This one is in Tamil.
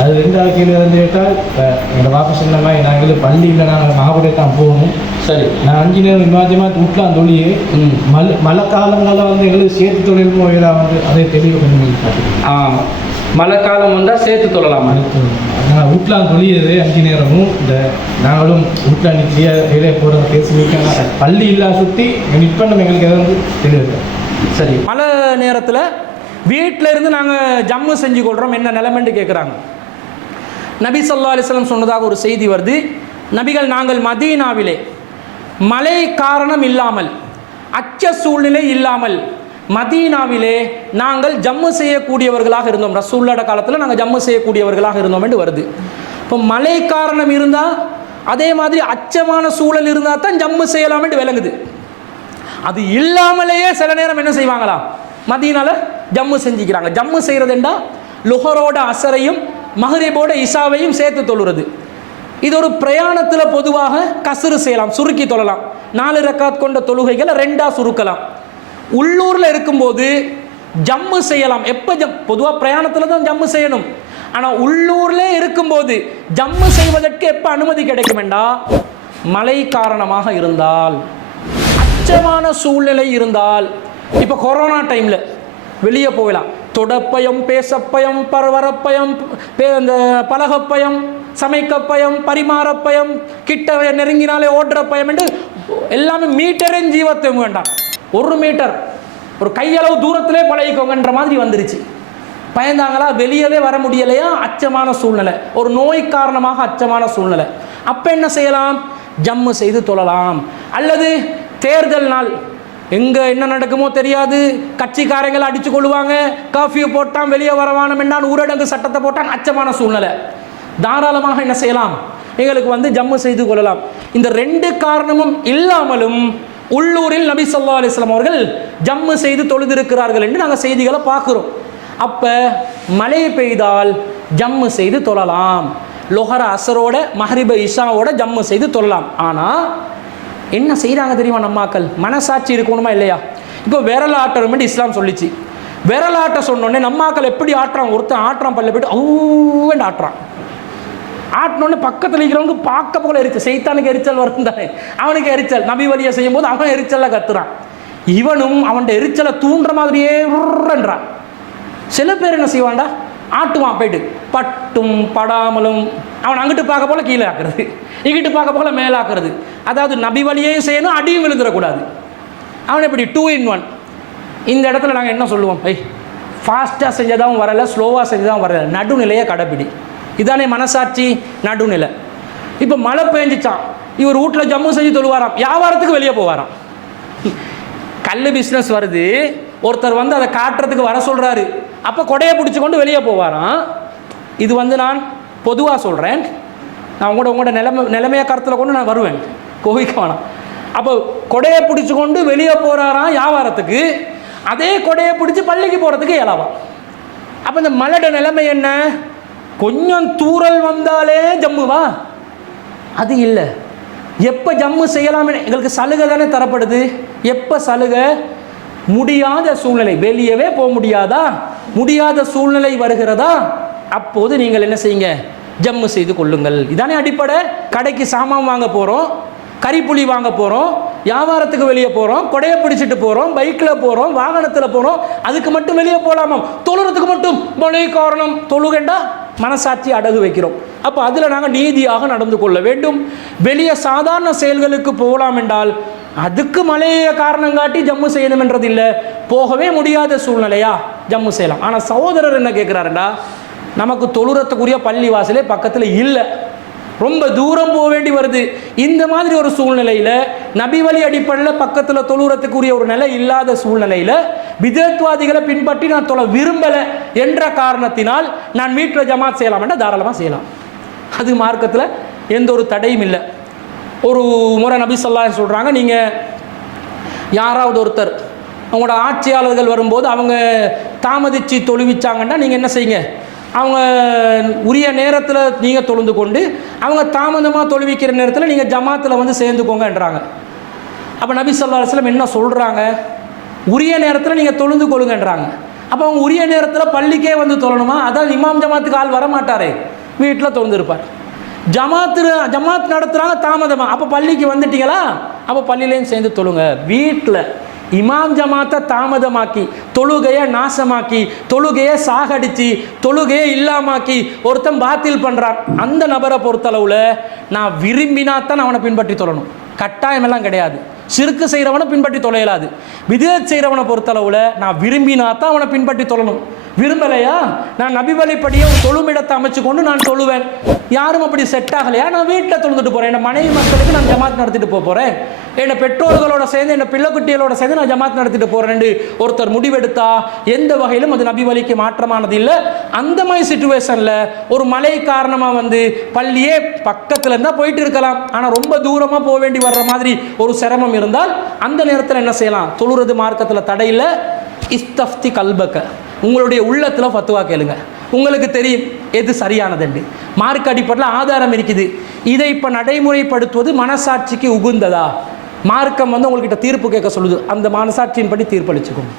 அது ரெண்டாவது கேள்வி வந்து கேட்டால் இப்போ எங்கள் வாப்பா சொன்ன மாதிரி நாங்கள் பள்ளியில் நாங்கள் மாவட்டத்தை தான் போகணும். சரி, நான் 5 நேரம் விமாஜமாக விட்லாம் தொழில் மழை காலங்களில் வந்து எங்களுக்கு சேர்த்து தொழில் முறையில் வந்து அதை தெளிவு பண்ணி மழை காலம் வந்தால் சேர்த்து தொழலாம். நாங்கள் வீட்டில் தொழில் 5 நேரமும் இந்த நாங்களும் வீட்டில் நிச்சய வேலையை போகிற பேசி பள்ளி இல்லா சுற்றி நிற்பண்ணம் எங்களுக்கு எதாவது தெளிவு. சரி, மழை நேரத்தில் வீட்டில் இருந்து நாங்கள் ஜம்மு செஞ்சு கொள்கிறோம், என்ன நிலைமைன்னு கேட்குறாங்க. நபி ஸல்லல்லாஹு அலைஹி வஸல்லம் சொன்னதாக ஒரு செய்தி வருது. நபிகள் நாங்கள் மதீனாவிலே மழை காரணம் இல்லாமல் அச்ச சூழ்நிலை இல்லாமல் மதீனாவிலே நாங்கள் ஜம்மு செய்யக்கூடியவர்களாக இருந்தோம். ரசூலுல்லாஹ் காலத்தில் நாங்கள் ஜம்மு செய்யக்கூடியவர்களாக இருந்தோம் என்று வருது. இப்போ மழை காரணம் இருந்தால் அதே மாதிரி அச்சமான சூழல் இருந்தால் தான் ஜம்மு செய்யலாம் என்று விளங்குது. அது இல்லாமலேயே சில நேரம் என்ன செய்வாங்களா, மதீனால ஜம்மு செஞ்சுக்கிறாங்க. ஜம்மு செய்கிறதுண்டா லுஹரோட அசரையும் மஹ்ரிபோட இஷாவையும் சேர்த்து தொழுறது. இது ஒரு பிரயாணத்தில் பொதுவாக கஸ்ரு செய்யலாம், சுருக்கி தொழலாம். 4 ரக்காத் கொண்ட தொழுகைகளை 2ஆக சுருக்கலாம். உள்ளூரில் இருக்கும்போது ஜம்மு செய்யலாம். எப்போ பொதுவாக பிரயாணத்தில் தான் ஜம்மு செய்யணும். ஆனால் உள்ளூர்லே இருக்கும்போது ஜம்மு செய்வதற்கு எப்போ அனுமதி கிடைக்கும் என்றா, மழை காரணமாக இருந்தால், அச்சமான சூழ்நிலை இருந்தால். இப்போ கொரோனா டைமில் வெளியே போகலாம். தொடப்பயம், பேசப்பயம், பரவரப்பயம், இந்த பலகப்பயம், சமைக்கப்பயம், பரிமாறப்பயம், கிட்ட நெருங்கினாலே ஓடுற பயம் என்று எல்லாமே மீட்டரின் ஜீவத்தை வேண்டாம். 1 மீட்டர் ஒரு கையளவு தூரத்திலே பழகிக்கோங்கன்ற மாதிரி வந்துருச்சு. பயந்தாங்களா, வெளியவே வர முடியலையா, அச்சமான சூழ்நிலை, ஒரு நோய் காரணமாக அச்சமான சூழ்நிலை. அப்போ என்ன செய்யலாம், ஜம்மு செய்து தொழலாம். அல்லது தேர்தல் நாள், எங்கே என்ன நடக்குமோ தெரியாது, கட்சிக்காரங்களை அடித்து கொள்ளுவாங்க, கர்ஃப்யூ போட்டான், வெளியே வரவானம் என்றான், ஊரடங்கு சட்டத்தை போட்டான், அச்சமான சூழ்நிலை, தாராளமாக என்ன செய்யலாம், எங்களுக்கு வந்து ஜம்மு செய்து கொள்ளலாம். இந்த 2 காரணமும் இல்லாமலும் உள்ளூரில் நபி ஸல்லல்லாஹு அலைஹி வஸல்லம் அவர்கள் ஜம்மு செய்து தொழுதிருக்கிறார்கள் என்று நாங்கள் செய்திகளை பார்க்குறோம். அப்போ மழை பெய்தால் ஜம்மு செய்து தொழலாம். லொஹர அசரோட மஹ்ரிப இஷாவோட ஜம்மு செய்து தொழலாம். ஆனால் என்ன செய்கிறாங்க தெரியுமா, நம்மாக்கள் மனசாட்சி இருக்கணுமா இல்லையா? இப்போ விரல் ஆட்டணும்னு இஸ்லாம் சொல்லிச்சு. விரல் ஆட்ட சொன்னோடனே நம்மாக்கள் எப்படி ஆட்டுறான், ஒருத்தன் ஆட்டுறான், பல்ல போய்ட்டு அவ்வளோ ஆட்டுறான். ஆட்டினோடனே பக்கத்தில் இருக்கிறவங்க பார்க்க போல எரிச்சல், செய்தானுக்கு எரிச்சல் வரும் தானே, அவனுக்கு எரிச்சல். நபி வழியை செய்யும் போது அவன் எரிச்சலில் கத்துறான். இவனும் அவன் எரிச்சலை தூண்டுற மாதிரியே உருன்றான். சில பேர் என்ன செய்வான்டா, ஆட்டுவான் போயிட்டு பட்டும் படாமலும். அவன் அங்கிட்டு பார்க்க போல கீழே ஆக்குறது, இங்கிட்டு பார்க்க போல மேலே ஆக்குறது. அதாவது நபி வழியையும் செய்யணும், அடியும் விழுந்துடக்கூடாது. அவன் எப்படி 2 in 1. இந்த இடத்துல நாங்கள் என்ன சொல்லுவோம், ஃபாஸ்ட்டாக செஞ்சதாகவும் வரலை, ஸ்லோவாக செஞ்சதாகவும் வரலை, நடுநிலையை கடைப்பிடி. இதானே மனசாட்சி, நடுநிலை. இப்போ மழை பெஞ்சிச்சான், இவர் வீட்டில் ஜம்மு செஞ்சு தொழுவாராம், வியாபாரத்துக்கு வெளியே போவாராம். கல் பிஸ்னஸ் வருது, ஒருத்தர் வந்து அதை காட்டுறதுக்கு வர சொல்கிறாரு, அப்போ கொடையை பிடிச்சி கொண்டு வெளியே போவாராம். இது வந்து நான் பொதுவாக சொல்கிறேன், நான் உங்களோட நிலைமையை கருத்தில் கொண்டு நான் வருவேன், கோவிக்க வேணாம். அப்போ கொடையை பிடிச்சி கொண்டு வெளியே போகிறாராம் வியாபாரத்துக்கு, அதே கொடையை பிடிச்சி பள்ளிக்கு போகிறதுக்கு இயலாவாம். அப்போ இந்த மழையோட நிலைமை என்ன, கொஞ்சம் தூறல் வந்தாலே ஜம்முவா? அது இல்லை. எப்போ ஜம்மு செய்யலாம், எங்களுக்கு சலுகை தானே தரப்படுது. எப்போ சலுகை, முடியாத சூழ்நிலை, வெளியவே போக முடியாதா, முடியாத சூழ்நிலை வருகிறதா, அப்போது நீங்கள் என்ன செய்யுங்க, ஜம்மு செய்து கொள்ளுங்கள். இதானே அடிப்படை. கடைக்கு சாமான் வாங்க போகிறோம், கறிப்புளி வாங்க போகிறோம், வியாபாரத்துக்கு வெளியே போகிறோம், கொடையை பிடிச்சிட்டு போகிறோம், பைக்கில் போகிறோம், வாகனத்தில் போகிறோம், அதுக்கு மட்டும் வெளியே போகலாமாம். தொழுறதுக்கு மட்டும் மழை காரணம் தொழுகண்டா மனசாட்சி அடகு வைக்கிறோம். அப்போ அதில் நாங்கள் நீதியாக நடந்து கொள்ள வேண்டும். வெளியே சாதாரண செயல்களுக்கு போகலாம் என்றால் அதுக்கு மழையை காரணம் காட்டி ஜம்மு செய்யணும் என்றது இல்லை. போகவே முடியாத சூழ்நிலையா ஜம்மு செய்யலாம். ஆனால் சகோதரர் என்ன கேட்குறாருண்டா, நமக்கு தொழுறத்துக்குரிய பள்ளி வாசலே பக்கத்தில் இல்லை, ரொம்ப தூரம் போக வேண்டி வருது. இந்த மாதிரி ஒரு சூழ்நிலையில், நபி வழி அடிப்படையில் பக்கத்தில் தொழுறத்துக்குரிய ஒரு நிலை இல்லாத சூழ்நிலையில் பிதத்வாதிகளை பின்பற்றி நான் தொழ விரும்பலை என்ற காரணத்தினால் நான் வீட்டில் ஜமாத் செய்யலாம்னா தாராளமாக செய்யலாம். அது மார்க்கத்தில் எந்த ஒரு தடையும் இல்லை. ஒரு முறை நபி ஸல்லல்லாஹு அலைஹி சொல்கிறாங்க, நீங்கள் யாராவது ஒருத்தர் அவங்களோட ஆட்சியாளர்கள் வரும்போது அவங்க தாமதித்து தொழுவிச்சாங்கன்னா நீங்கள் என்ன செய்யுங்க, அவங்க உரிய நேரத்தில் நீங்கள் தொழுந்து கொண்டு அவங்க தாமதமாக தொழுவிக்கிற நேரத்தில் நீங்கள் ஜமாத்தில் வந்து சேர்ந்துக்கோங்கன்றாங்க. அப்போ நபி ஸல்லல்லாஹு அலைஹி வஸல்லம் என்ன சொல்கிறாங்க, உரிய நேரத்தில் நீங்கள் தொழுந்து கொள்ளுங்கன்றாங்க. அப்போ அவங்க உரிய நேரத்தில் பள்ளிக்கே வந்து தொழணுமா? அதான் இமாம் ஜமாத்துக்கு ஆள் வரமாட்டாரே, வீட்டில் தொழுந்திருப்பார். ஜமாத் நடத்துகிறாங்க தாமதமாக, அப்போ பள்ளிக்கு வந்துட்டீங்களா, அப்போ பள்ளியிலையும் சேர்ந்து தொழுங்க. வீட்டில் இமாம் ஜமாத்தை தாமதமாக்கி, தொழுகையை நாசமாக்கி, தொழுகையை சாகடிச்சு, தொழுகையை இல்லாமாக்கி ஒருத்தன் பாத்தில் பண்ணுறான், அந்த நபரை பொறுத்தளவில் நான் விரும்பினாத்தான் அவனை பின்பற்றி தொழணும், கட்டாயமெல்லாம் கிடையாது. சிறுக்கு செய்கிறவனை பின்பற்றி தொலையலாது. விதேத் செய்கிறவனை பொறுத்தளவில் நான் விரும்பினாத்தான் அவனை பின்பற்றி தொழணும். விரும்பலையா, நான் நபி வழிப்படியே ஒரு தொழுமிடத்தை அமைச்சு கொண்டு நான் தொழுவேன். யாரும் அப்படி செட் ஆகலையா, நான் வீட்டில் தொழுந்துட்டு போகிறேன். என் மனைவி மக்களுக்கு நான் ஜமாத் நடத்திட்டு போகிறேன், என் பெற்றோர்களோட சேர்ந்து என் பிள்ளைக்குட்டிகளோட சேர்ந்து நான் ஜமாத் நடத்திட்டு போகிறேன் ஒருத்தர் முடிவெடுத்தா எந்த வகையிலும் அது நபி வழிக்கு மாற்றமானது இல்லை. அந்த மாதிரி சிச்சுவேஷனில் ஒரு மழை காரணமாக வந்து பள்ளியே பக்கத்தில் இருந்தால் போயிட்டு இருக்கலாம், ஆனால் ரொம்ப தூரமாக போக வேண்டி வர்ற மாதிரி ஒரு சிரமம் இருந்தால் அந்த நேரத்தில் என்ன செய்யலாம்? தொழுறது மார்க்கத்தில் தடையில். இஸ்தஃப்தி கல்பக்க, உங்களுடைய உள்ளத்தில் ஃபத்துவா கேளுங்க, உங்களுக்கு தெரியும் எது சரியானதுண்டு. மார்க் அடிப்படையில் ஆதாரம் இருக்குது. இதை இப்போ நடைமுறைப்படுத்துவது மனசாட்சிக்கு உகுந்ததா? மார்க்கம் வந்து உங்கள்கிட்ட தீர்ப்பு கேட்க சொல்லுது, அந்த மனசாட்சியின்படி தீர்ப்பளிச்சுக்கோங்க.